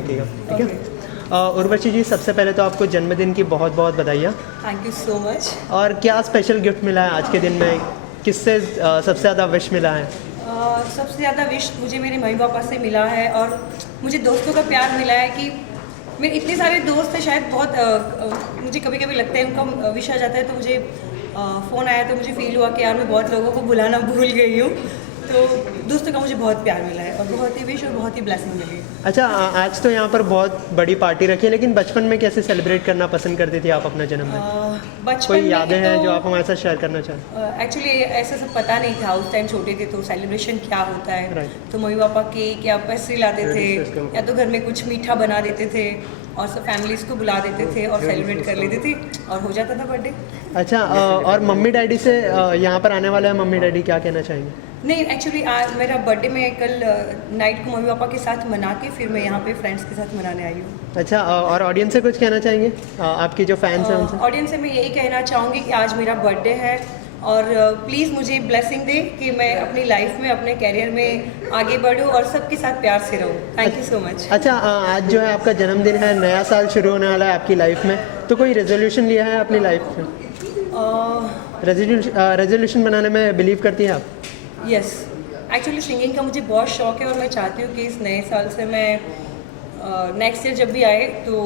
रखिएगा, ठीक है। उर्वशी जी, सबसे पहले तो आपको जन्मदिन की बहुत बहुत बधाइयाँ। Thank you so much. और क्या स्पेशल गिफ्ट मिला है आज के दिन में, किससे सबसे ज़्यादा विश मिला है? सबसे ज़्यादा विश मुझे मेरे मम्मी पापा से मिला है, और मुझे दोस्तों का प्यार मिला है कि मेरे इतने सारे दोस्त हैं, शायद बहुत मुझे कभी कभी लगता है उनका विश आ जाता है तो मुझे फ़ोन आया तो मुझे फ़ील हुआ कि यार मैं बहुत लोगों को बुलाना भूल गई हूँ। तो दोस्तों का मुझे बहुत प्यार मिला है और बहुत ही विश और बहुत ही ब्लेसिंग मिली है। अच्छा, आज तो यहाँ पर बहुत बड़ी पार्टी रखी है, लेकिन बचपन में कैसे सेलिब्रेट करना पसंद करती थी आप अपना जन्मदिन? बचपन कोई में यादें हैं तो जो आप हमारे साथ शेयर करना चाहें? एक्चुअली ऐसा सब पता नहीं था उस टाइम, छोटे थे तो सेलिब्रेशन क्या होता है। Right. तो मम्मी पापा केक या पेस्ट्री लाते थे या तो घर में कुछ मीठा बना देते थे और सब फैमिलीज़ को बुला देते थे और सेलिब्रेट कर लेते थे और हो जाता था बर्थडे। अच्छा, और मम्मी डैडी से यहाँ पर आने वाले हैं मम्मी डैडी, क्या कहना चाहेंगे? नहीं, एक्चुअली आज मेरा बर्थडे में कल नाइट को मम्मी पापा के साथ मना के फिर मैं यहाँ पे फ्रेंड्स के साथ मनाने आई हूँ। अच्छा, और ऑडियंस से कुछ कहना चाहेंगे, आपकी जो फैंस हैं उनसे? ऑडियंस से मैं यही कहना चाहूँगी कि आज मेरा बर्थडे है और प्लीज़ मुझे ब्लेसिंग दे कि मैं अपनी लाइफ में अपने कैरियर में आगे बढ़ूँ और सबके साथ प्यार से रहूँ। Thank you so much. अच्छा, आज जो है आपका जन्मदिन है, नया साल शुरू होने वाला है आपकी लाइफ में, तो कोई रेजोल्यूशन लिया है अपनी लाइफ में? रेजोल्यूशन बनाने में बिलीव करती हैं आप? यस, एक्चुअली सिंगिंग का मुझे बहुत शौक है और मैं चाहती हूँ कि इस नए साल से मैं नेक्स्ट ईयर जब भी आए तो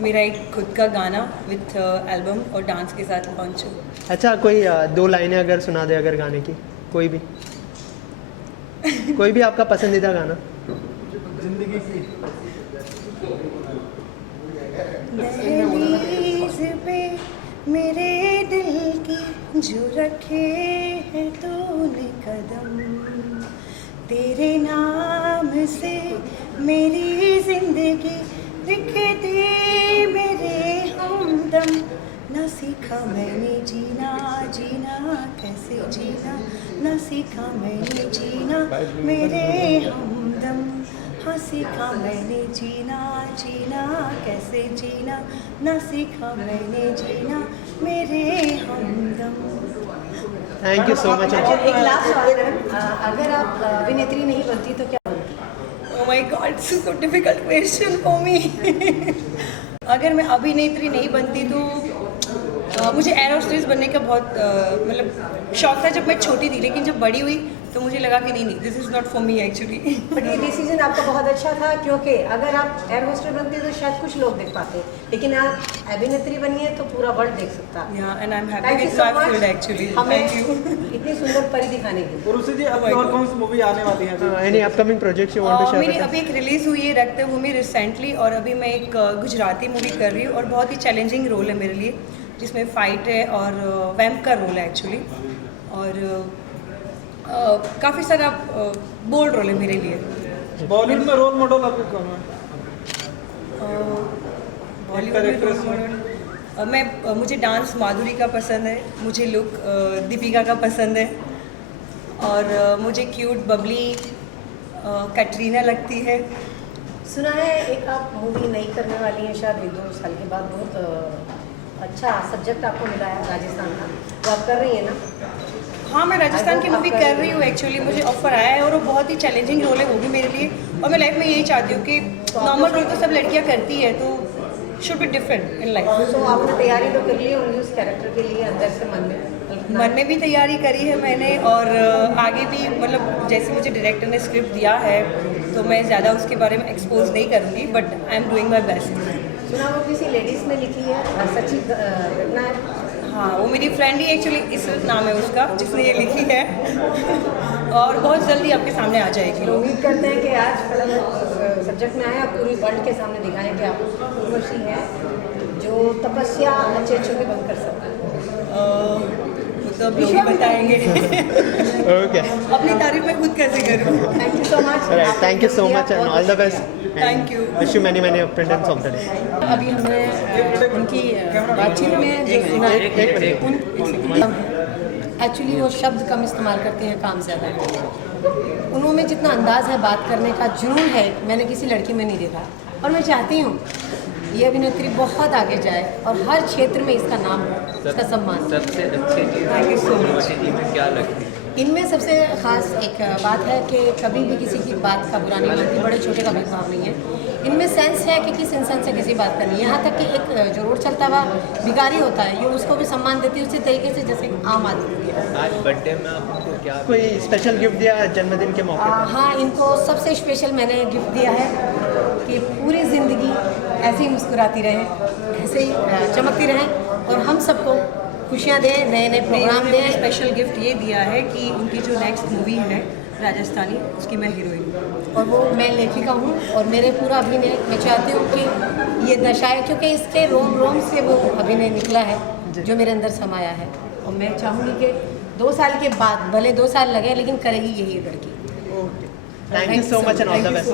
मेरा एक खुद का गाना विथ एल्बम और डांस के साथ लॉन्च हो। अच्छा, कोई 2 लाइनें अगर सुना दे अगर गाने की, कोई भी कोई भी आपका पसंदीदा गाना। जिंदगी की दहलीज पे मेरे दिल की जो रखे है तूने कदम, तेरे नाम से मेरी जिंदगी लिख दे मेरे हमदम, ना सीखा मैंने जीना जीना कैसे जीना, ना सीखा मैंने जीना मेरे हमदम, हाँ सीखा मैंने जीना जीना कैसे जीना, ना सीखा मैंने जीना मेरे हमदम। Thank you so much. एक लास्ट सवाल है, अगर आप अभिनेत्री नहीं बनती तो क्या बनती? Oh my God, it's so difficult question for me. अगर मैं अभिनेत्री नहीं बनती तो मुझे एयर होस्टेस बनने का बहुत मतलब शौक था जब मैं छोटी थी, लेकिन जब बड़ी हुई तो मुझे लगा कि नहीं this is not for me actually. But ये डिसीजन आपका बहुत अच्छा था, क्योंकि अगर आप एयर होस्टेस बनती तो शायद कुछ लोग देख पाते, लेकिन आप अभिनेत्री बनी है तो पूरा वर्ल्ड देख सकता। या and I am happy Thank you with so my much. Field actually. हमें थैंक यू। इतनी सुंदर परी दिखाने की। उर्वशी जी, अब और कौन सी मूवी आने वाली है? Any upcoming projects you want to मेरी शेयर? अभी एक रिलीज़ हुई है रखते हुए रिसेंटली, और अभी मैं एक गुजराती मूवी कर रही हूँ और बहुत ही चैलेंजिंग रोल है मेरे लिए, जिसमें फ़ाइट है और वैम्प का रोल है एक्चुअली, और काफ़ी सारा बोल्ड रोल है मेरे लिए। बॉलीवुड में रोल मॉडल आपके कौन है? बॉलीवुड में रोल मॉडल मैं मुझे डांस माधुरी का पसंद है, मुझे लुक दीपिका का पसंद है, और मुझे क्यूट बबली कैटरीना लगती है। सुना है एक आप मूवी नहीं करने वाली हैं शायद 2 साल के बाद, बहुत अच्छा सब्जेक्ट आपको मिला है राजस्थान का, तो आप कर रही हैं ना? हाँ, मैं राजस्थान की मूवी कर रही हूँ एक्चुअली, मुझे ऑफर आया है और वो बहुत ही चैलेंजिंग रोल है वो भी मेरे लिए, और मैं लाइफ में यही चाहती हूँ कि नॉर्मल रोल तो सब लड़कियाँ करती है, तो should be different in life. तो आपने तैयारी तो कर ली होंगी उस कैरेक्टर के लिए अंदर से मन में भी तैयारी करी है मैंने, और आगे भी मतलब जैसे मुझे डायरेक्टर ने स्क्रिप्ट दिया है तो मैं ज़्यादा उसके बारे में एक्सपोज नहीं करूँगी, but I am doing my best. सुना वो किसी लेडीज़ ने लिखी है, सच्ची घटना है? हाँ, वो मेरी फ्रेंड ही एक्चुअली, इस नाम है उसका जिसने ये लिखी है, और बहुत जल्दी आपके सामने आ जाएगी। तो उम्मीद करते हैं कि आज फिल्म सब्जेक्ट में आए, आप पूरी वर्ल्ड के सामने दिखाएं कि आप उर्वशी हैं जो तपस्या अच्छे अच्छे के बंद कर सकते हैं। तो अब लोग बताएंगे। ओके, अपनी तारीफ मैं खुद कैसे करूँ। Thank you so much. Right, thank you so much and all the best. Thank you. Wish you many many attendance of the day. अभी हमने उनकी बातचीत में जो सुना एक्चुअली वो शब्द कम इस्तेमाल करते हैं, काम ज़्यादा है। उन्होंने जितना अंदाज़ है बात करने का, जुनून है, मैंने किसी लड़की में नहीं देखा, और मैं चाहती हूँ ये अभिनेत्री बहुत आगे जाए और हर क्षेत्र में इसका नाम हो, इसका सम्मान। सबसे अच्छी चीज़ थैंक यू सो मच। में क्या लगती है? इनमें सबसे ख़ास एक बात है कि कभी भी किसी की बात का बुरा नहीं मानती, बड़े छोटे का भेदभाव नहीं है। इनमें सेंस है कि किस इंसान से किसी बात करनी है। यहाँ तक कि एक जो रोड चलता हुआ भिखारी होता है, ये उसको भी सम्मान देती है उसी तरीके से जैसे आम आदमी है। आज बर्थडे में आपको क्या कोई स्पेशल गिफ्ट दिया जन्मदिन के मौके पर? हाँ, इनको सबसे स्पेशल मैंने गिफ्ट दिया है कि पूरी ज़िंदगी ऐसे ही मुस्कुराती रहें, ऐसे ही चमकती रहें और हम सबको खुशियाँ दें, नए नए प्रोग्राम दें। स्पेशल गिफ्ट ये दिया है कि उनकी जो नेक्स्ट मूवी है राजस्थानी, उसकी मैं हीरोइन हूँ और वो मैं लेखिका हूँ और मेरे पूरा अभिनय मैं चाहती हूँ कि ये दर्शाए, क्योंकि इसके रोम रोम से वो अभिनय निकला है जो मेरे अंदर समाया है। और मैं चाहूँगी कि 2 साल के बाद, भले 2 साल लगे, लेकिन करेगी यही लड़की। Thank you so much and all the best.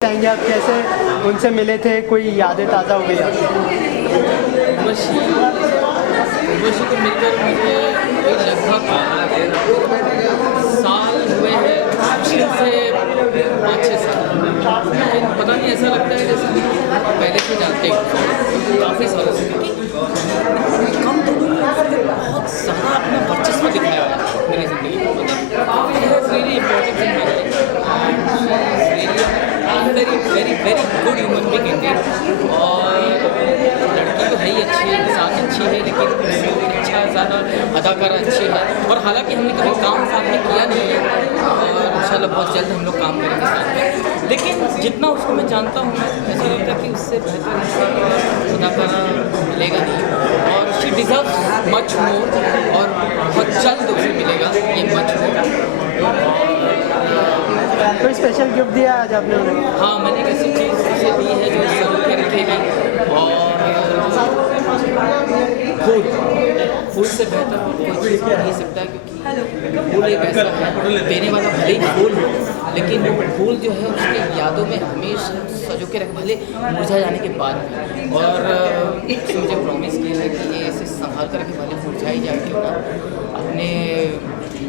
चाहेंगे आप कैसे उनसे मिले थे, कोई यादें ताज़ा हो गई आपकी? उर्वशी को मिलकर मुझे लगभग साल हुए हैं, मुश्किल से 5-6 साल। लेकिन पता नहीं, ऐसा लगता है जैसे पहले से जानते हैं काफ़ी सालों से, क्योंकि कम दिनों में उसने बहुत ज़्यादा अपना वर्चस्व दिखाया है मेरी ज़िंदगी में। मतलब really important in my life, very very very good human being Indian. और लड़की तो है ही अच्छी है, इंसान अच्छी है, लेकिन अच्छा ज़्यादा अदाकारा अच्छी है। और हालांकि हमने कभी काम साथ में किया नहीं है और इंशाल्लाह बहुत जल्द हम लोग काम करेंगे साथ में, लेकिन जितना उसको मैं जानता हूँ ऐसा लगता है कि उससे बेहतर इंसान और अदाकारा मिलेगा नहीं। और शी डिज़र्व्स मच मोर और बहुत जल्द उसे मिलेगा ये मच मोर। कोई स्पेशल गिफ्ट दिया आज आपने उन्हें? हाँ, मैंने किसी चीज़ से दी है जो ज़रूर है दिखेगी। और फूल से बेहतर कोई चीज़ हो नहीं सकता, क्योंकि फूल एक ऐसा है, देने वाला भले ही फूल हो, लेकिन वो फूल जो है उसके यादों में हमेशा सजो के रख, भले मुरझा जाने के बाद भी। और इससे मुझे प्रॉमिस किया है कि ये ऐसे संभाल कर रखे, भले मुरझाई जाएगी ना, अपने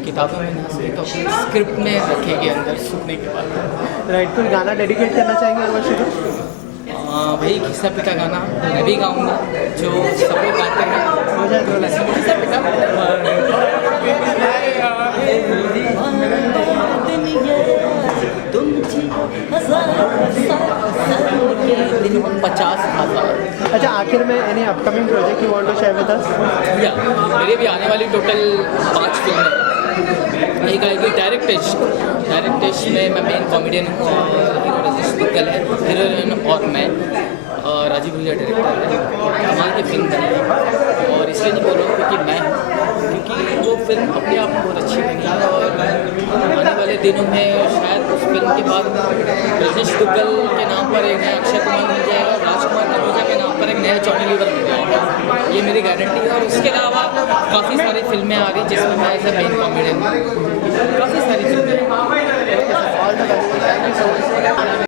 किताबों में ना सही तो अपनी स्क्रिप्ट में रखेंगे अंदर सूखने के बाद। राइट, कोई गाना डेडिकेट करना चाहेंगे उर्वशी को? भाई घिसा पिटा गाना मैं भी गाऊंगा, जो सब लोग गाते हैं। हो जाए थोड़ा सा। घिसा पिटा तुम 50,000। अच्छा, आखिर में any upcoming project you want to share with us? या मेरे भी आने वाली टोटल 5 फिल्में। एक आएगी डायरेक्ट इश्क में मैं मेन कॉमेडियन हूँ, हीरो रजनीश दुग्गल है, हीरोइन और मैं, और राजीव भैया डायरेक्टर है। कमाल की फिल्म बनी है, और इसलिए नहीं बोल रहा हूँ क्योंकि वो फिल्म अपने आप में बहुत अच्छी बनी है। और आने वाले दिनों में शायद उस फिल्म के बाद रजनीश दुग्गल के नाम पर एक नया अक्षय कुमार मिल जाएगा, राजकुमार कनौजा के नाम पर एक नया जॉनी लीवर मिल जाएगा, ये मेरी गारंटी है। और उसके अलावा काफ़ी सारी फिल्में आ रही जिसमें मैं एज ए मेन कॉमेडियन हूँ, काफ़ी सारी फिल्में। All the best, thank you so much.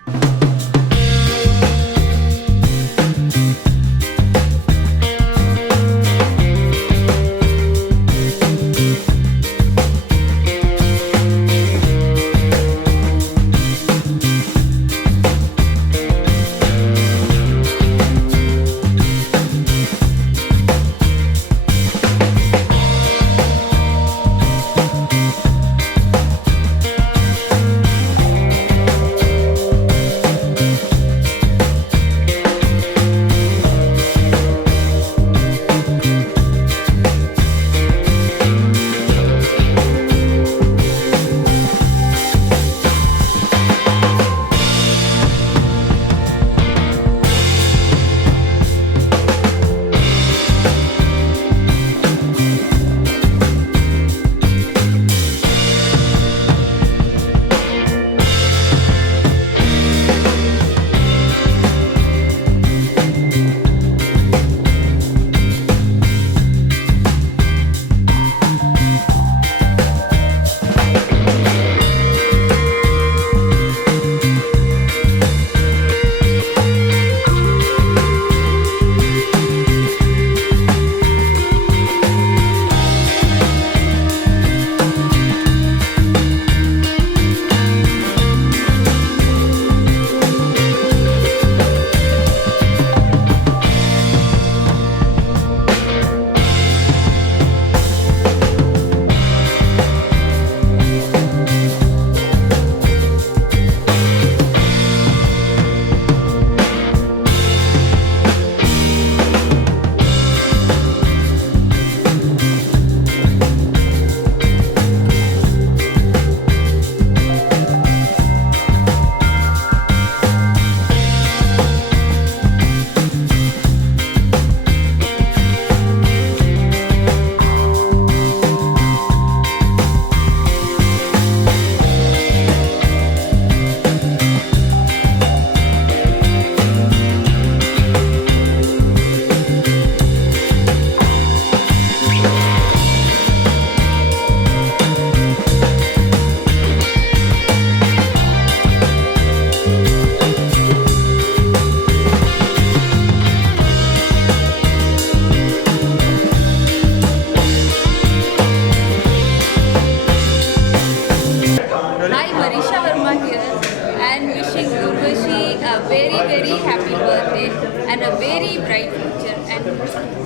and a very bright future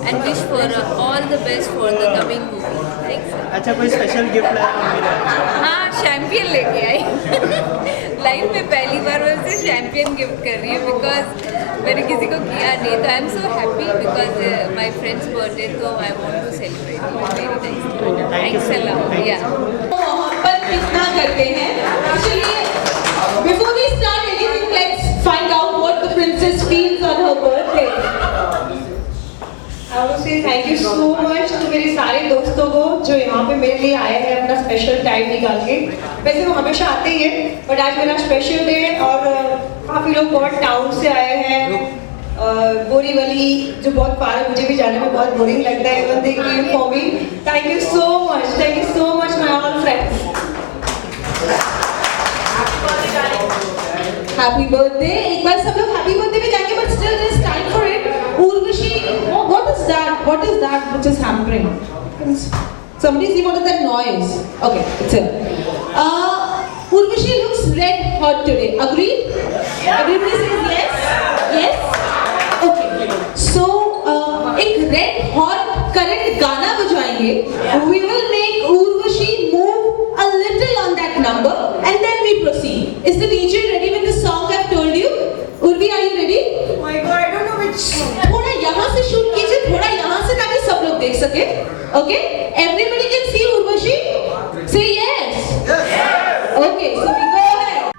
and wish for all the best for the coming movie. Thanks. अच्छा, कोई स्पेशल गिफ्ट लाया? हाँ, शैम्पियन लेके आई लाइफ में पहली बार मैं उसे शैम्पियन गिफ्ट कर रही हूँ बिकॉज मैंने किसी को किया नहीं, तो I am so happy because my friend's birthday, तो I want to celebrate very nice. Thanks a lot. या मोहब्बत कितना करते हैं. Actually, before we start anything, let's find out what the princess feels on her birthday. I want to say thank you so much to मेरे सारे दोस्तों को जो यहाँ पे मेरे लिए आए हैं अपना स्पेशल टाइम निकाल के. वैसे वो हमेशा आते ही है, बट आज मेरा स्पेशल डे और काफ़ी लोग बहुत टाउन से आए हैं. बोरीवली जो बहुत पार है, मुझे भी जाने में बहुत बोरिंग लगता है, even they came for me. Thank you so much my all friends. Happy birthday. एक बार सब लोग हैप्पी बर्थडे में जाएंगे, but still there is time for it. Urvashi, what is that which is hampering? Somebody see what is that noise? Okay, it's here. Urvashi looks red hot today. Agreed? Everybody says yes? Yes? Okay. So, एक red hot current गाना बजवाएंगे. We will make Urvashi move a little on that number and then we proceed. Is the DJ ready with the song I've told you? Urvi, are you ready? Oh my God, I don't know which. थोड़ा यहाँ से shoot कीजिए, थोड़ा यहाँ से, ताकि सब लोग देख सके. Okay? Everybody can see Urvashi? Say yes. Okay, so we go ahead.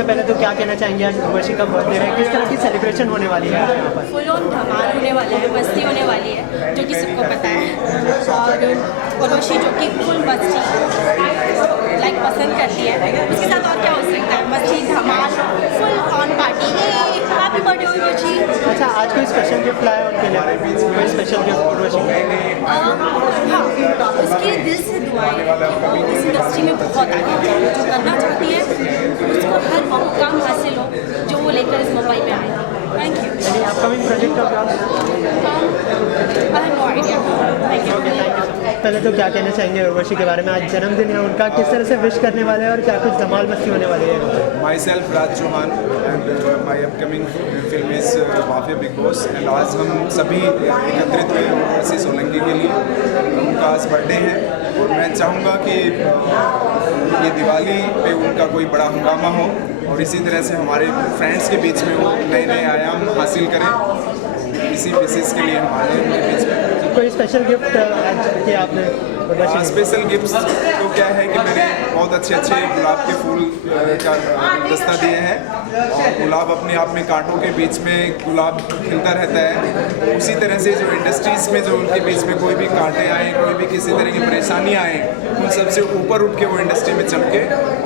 सबसे पहले तो क्या कहना चाहेंगे, आज उर्वशी का बर्थडे है, किस तरह की सेलिब्रेशन होने वाली है आज यहाँ पर? फुल ऑन धमाल होने वाला है, मस्ती होने वाली है, जो कि सबको पता है। और उर्वशी जो कि फुल मस्ती लाइक पसंद करती है, उसके साथ और क्या हो सकता है, मस्ती धमाल full on party. Happy birthday Urvashi. अच्छा, आज कोई स्पेशल गिफ्ट लाया उनके लिए, कोई स्पेशल गिफ्ट उर्वशी? हाँ, उसकी दिल से दुआएं कि वो इस इंडस्ट्री में बहुत आगे जाए, जो करना चाहती है उसको हर काम हासिल हो जो वो लेकर इस मुंबई में आए। Thank you. Any upcoming project of yours? I have no idea. Thank you. पहले तो क्या कहना चाहेंगे उर्वशी के बारे में, आज जन्मदिन है उनका, किस तरह से विश करने वाले हैं और क्या कुछ धमाल मस्ती होने वाली है? Myself Raj Chauhan and my upcoming film is Mafia Big Boss and आज हम सभी एकत्रित हुए उर्वशी सोलंकी के लिए। उनका आज बर्थडे है और मैं चाहूँगा कि ये दिवाली पे उनका कोई बड़ा हंगामा हो और इसी तरह से हमारे फ्रेंड्स के बीच में वो नए नए आयाम हासिल करें। इसी बेसिस के लिए हमारे बीच में कोई स्पेशल गिफ्ट आज के आपने उर्वशी? स्पेशल गिफ्ट्स तो क्या है कि मैंने बहुत अच्छे अच्छे गुलाब के फूल का गुलदस्ता दिए हैं और गुलाब अपने आप में कांटों के बीच में गुलाब खिलता रहता है। उसी तरह से जो इंडस्ट्रीज़ में जो उनके बीच में कोई भी कांटे आए, कोई भी किसी तरह की परेशानी आए, उन सबसे ऊपर उठ के वो इंडस्ट्री में चमके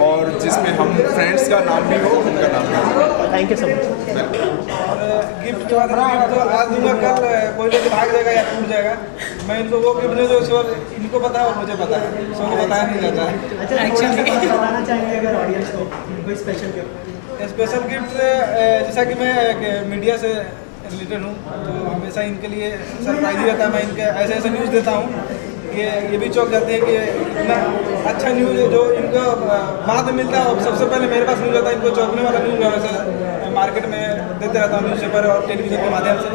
और जिसमें हम फ्रेंड्स का नाम भी हो, उनका नाम भी हो। Thank you so much. Gift के बाद गिफ्ट तो आज दूंगा, कल कोई लेके भाग जाएगा या टूट जाएगा। मैं इनको वो गिफ्ट दूँ जो केवल इनको पता है और मुझे पता है, सबको बताया नहीं जाता है। अच्छा, बताना चाहेंगे अगर ऑडियंस को कोई स्पेशल गिफ्ट? स्पेशल गिफ्ट जैसा कि मैं मीडिया से रिलेटेड हूँ तो हमेशा इनके लिए सरप्राइज ही रहता है। मैं इनके ऐसे ऐसे न्यूज़ देता हूँ कि ये भी चौंक जाते हैं कि इतना अच्छा न्यूज़ जो इनको बाद में मिलता है और सबसे पहले मेरे पास न्यूज़ आता है। इनको चौंकने वाला न्यूज़ मैं वैसे मार्केट में देते रहता हूँ न्यूज़पेपर और टेलीविज़न के माध्यम से।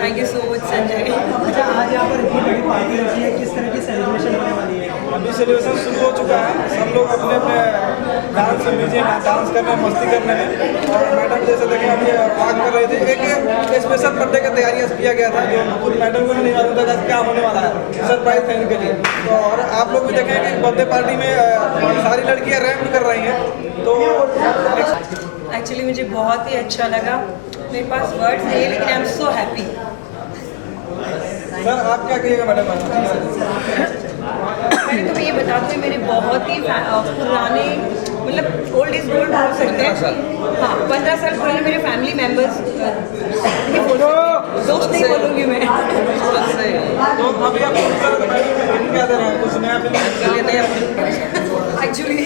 Thank you so much Sanjay. अच्छा, आज यहाँ पर इतनी बड़ी पार्टी रखी है, किस तरह की सेलिब्रेशन होने वाली है? अभी सेलिब्रेशन शुरू हो चुका है, सब लोग अपने अपने डांस में बिजी हैं, डांस करने में, मस्ती करने में। और मैडम जैसे देखें अभी वॉक कर रहे थे, एक स्पेशल बर्थडे का तैयारियाँ किया गया था जो खुद मैडम को भी नहीं मालूम था कि क्या होने वाला है, सरप्राइज था इनके लिए। तो और आप लोग भी देखें कि बर्थडे पार्टी में सारी लड़कियाँ रैंप कर रही हैं। तो एक्चुअली मुझे बहुत ही अच्छा लगा, मेरे पास वर्ड्स नहीं है लेकिन आई एम सो हैप्पी। सर आप क्या कहिएगा मैडम? पहले तो मैं ये बता दूँ, मेरे बहुत ही पुराने मतलब ओल्ड इज गोल्ड बोल सकते हैं। हाँ, 15 साल पुराने मेरे फैमिली मेम्बर्स, दोस्त नहीं बोलूँगी मैं। तो अभी आप क्या दे रहे हैं, कुछ नया फिल्म एक्चुअली